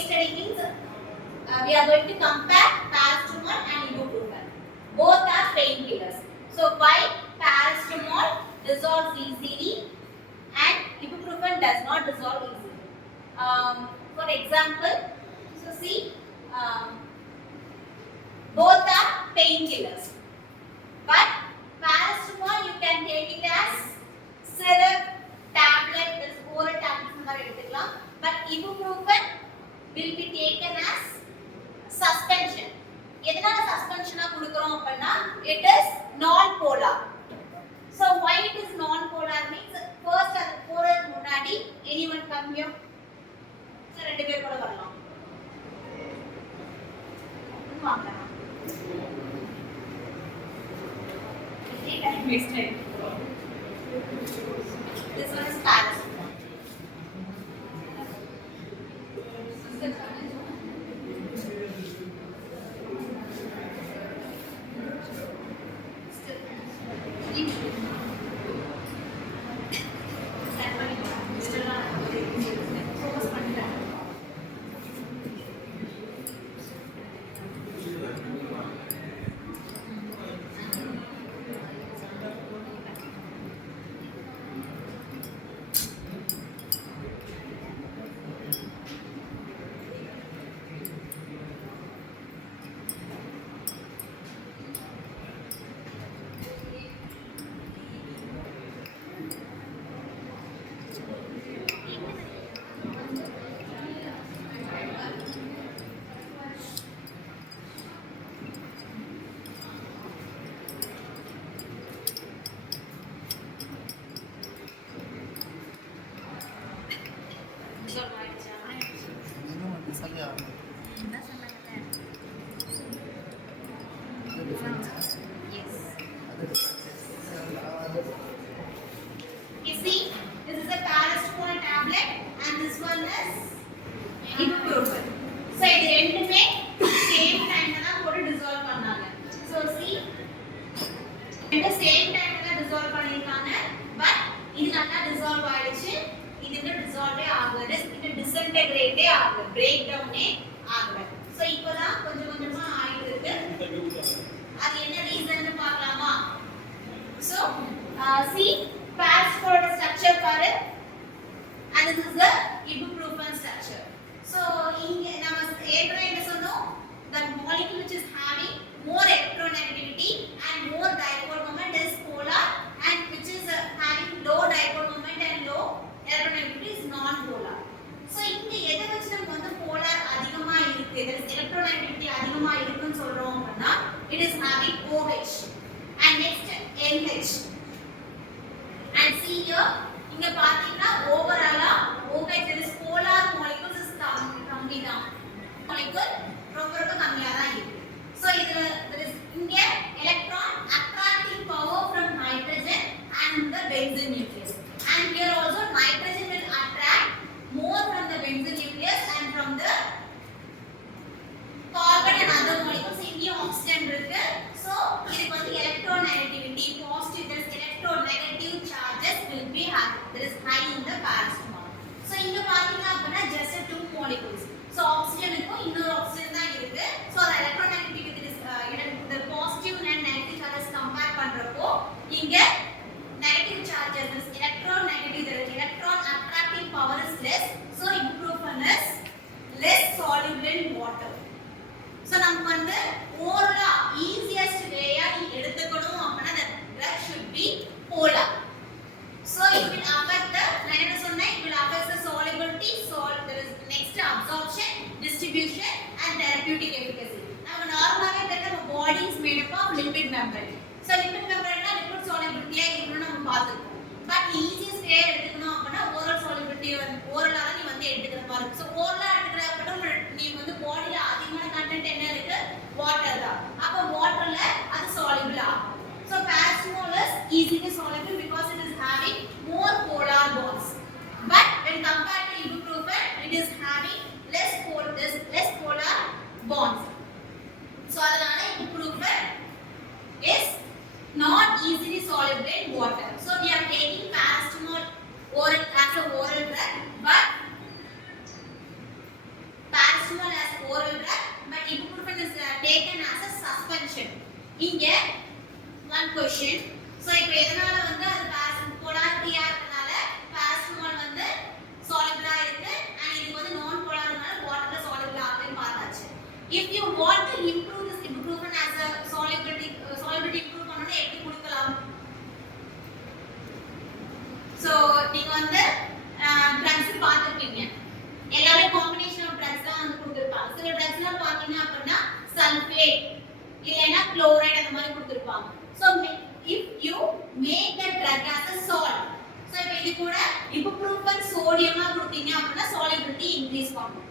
case study means we are going to compare paracetamol and ibuprofen. Both are painkillers. So why paracetamol dissolves easily and ibuprofen does not dissolve easily? For example, so see, both are painkillers, but paracetamol you can take it as syrup, tablet, this oral tablets மாதிரி எடுத்துக்கலாம். But ibuprofen will be taken as suspension. எதனால சஸ்பென்ஷனா கொடுக்கிறோம் அப்படினா it is non polar. So why it is non polar means first அது போறதுக்கு முன்னாடி anyone come here. So ரெண்டு பேர் கூட வரலாம். வாங்க. இது டைம் வேஸ்ட் ஆயிடுச்சு. This one is paracetamol. You see, this is a paracetamol tablet and this one is ibuprofen. So இது ரெண்டுமே same time ல தான் போட்டு dissolve பண்ணாங்க. So see, ரெண்டு same time ல dissolve பண்ணிருக்காங்க. But இது நல்லா dissolve ஆயிடுச்சு. இது இன்னும் dissolve ஆகல. இது disintegrate ஆகல. break down ஆகல. So இப்போதான் கொஞ்சம் கொஞ்சமா ஆயிட்டு இருக்கு. அது என்ன ரீசன் பார்க்கலாமா? So see, paracetamol structure பாரு, and this is the ibuprofen structure. So இங்க நம்ம ஏற்கனவே என்ன சொன்னோம், the molecule which is having more electronegativity and more dipole moment is polar, and which is having low dipole moment and low electronegativity is non-polar. So இங்க எதை வச்சு நம்ம வந்து polar அதிகமா இருக்கு, electronegativity அதிகமா இருக்குன்னு சொல்றோம் அப்படின்னா it is having OH and next NH. And see here, இங்க பாத்தீங்கன்னா overall OH there is polar molecules is கம்மி தான், molecule ரொம்ப ரொம்ப கம்மியா தான் இருக்கு. So இதுல there is இங்க electron attracting power from nitrogen and the benzene nucleus, and here also nitrogen will attract more from the benzene nucleus and from the carbon and other molecules. இங்க oxygen இருக்கு. So இதுக்கு வந்து electronegativity positive, there is electronegative charges will be high, there is high in the paracetamol. So இங்க பாத்தீங்க அப்படினா just two molecules. So oxygen க்கும் இன்னொரு oxygen தான் இருக்கு. So the electronegativity is the positive and negative charges compare பண்றப்போ இங்க negative charges is electronegative, the electron attracting power is less. So ibuprofen is less soluble in water. So நமக்கு வந்து ஓரலா easiest way-ஆ நீ எடுத்துக்கணும் அப்படினா the drug should be polar. So it will affect the, நான் என்ன சொன்னேன், it will affect the solubility, there is next absorption, distribution and therapeutic efficacy. நம்ம நார்மலாவே தெரிஞ்ச நம்ம body is made up of lipid membrane. So lipid membrane னா liquid solubility-ஆ இருக்கணும்னு நம்ம பார்த்திருக்கோம். But easiest way எடுத்துக்கணும் அப்படினா oral solubility, ஓரலா தான் நீ வந்து எடுத்துக்கிற மாதிரி இருக்கு. So ஓரலா எடுத்துக்கிற அப்படினா நீ வந்து பாடியில அதிகமான content என்ன இருக்கு, water தான். அப்ப waterல அது soluble ஆகும். So paracetamol is easily soluble because it is having more polar bonds. But when compared to ibuprofen, it is having less polar bonds. So அதனால ibuprofen is not easily soluble in water. So we are taking paracetamol oral as a oral drug, but oral drug, but ibuprofen is taken as a suspension. இங்க one question. So இப்போ எதனால வந்து அது polarity-ஆ இருக்கனால paracetamol வந்து soluble-ஆ இருக்கு and இது வந்து non polar-னால water-ல soluble ஆகுதுன்னு பார்த்தாச்சு. If you want to improve this ibuprofen as a solubility improve பண்ணனும்னா எப்படி கொடுக்கலாம்? So நீங்க வந்து drugs பார்த்திருப்பீங்க. எல்லாமே combination of drugs தான் வந்து கொடுத்திருப்பாங்க. சில drugsலாம் பாத்தீங்க அப்படினா sulfate இல்லனா chloride அந்த மாதிரி கொடுத்திருப்பாங்க. So if you make the drug as a salt, so இப்போ இது கூட ibuprofen சோடியமா கொடுத்தீங்க அப்படினா solubility increase பண்ணும்.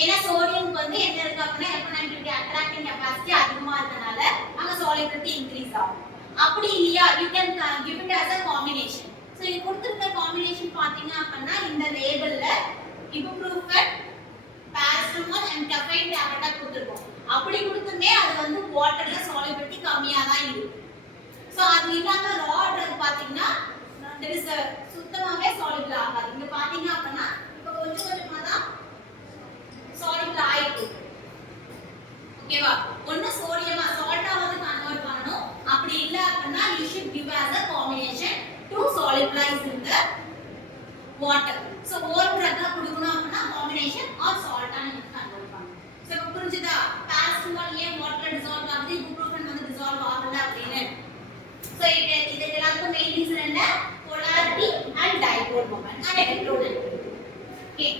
ஏன்னா சோடியம் வந்து என்ன இருக்கு அப்படினா electronegativity attracting capacity அதிகமா இருக்கனால அங்க solubility increase ஆகும். அப்படி இல்லையா you can give it as a combination. So இது கொடுத்திருக்க காம்பினேஷன் பாத்தீங்க அப்படினா இந்த லேபிள்ல ibuprofen paracetamol and caffeine tablet கொடுத்திருக்கோம். அப்படி கொடுத்துமே அது வந்து வாட்டர்ல solubility கம்மியா தான் இருக்கும். சோ அது இல்லாம raw drug பாத்தீங்கன்னா there is சுத்தமாவே soluble ஆகாது. இங்க பாத்தீங்க அப்படினா இப்போ கொஞ்சம் கொஞ்சமா தான் soluble ஆயிருக்கு. ஓகேவா? ஒண்ணு சோடியமா சால்ட்டா வந்து கன்வர்ட் பண்ணனும். அப்படி இல்ல அப்படினா you should give as a combination to solubilize in the water. So oral drug கொடுக்கணும் அப்படினா combination or salt ஆ நீங்க கன்வர்ட் பண்ணனும். சோ இப்போ புரிஞ்சுதா? paracetamol ஏன் வாட்டர்ல dissolve ஆகுது, ibuprofen வந்து dissolve ஆகல அப்படினு. So இதெல்லாம் main reason என்ன? Polarity and dipole moment and electronegativity. Okay.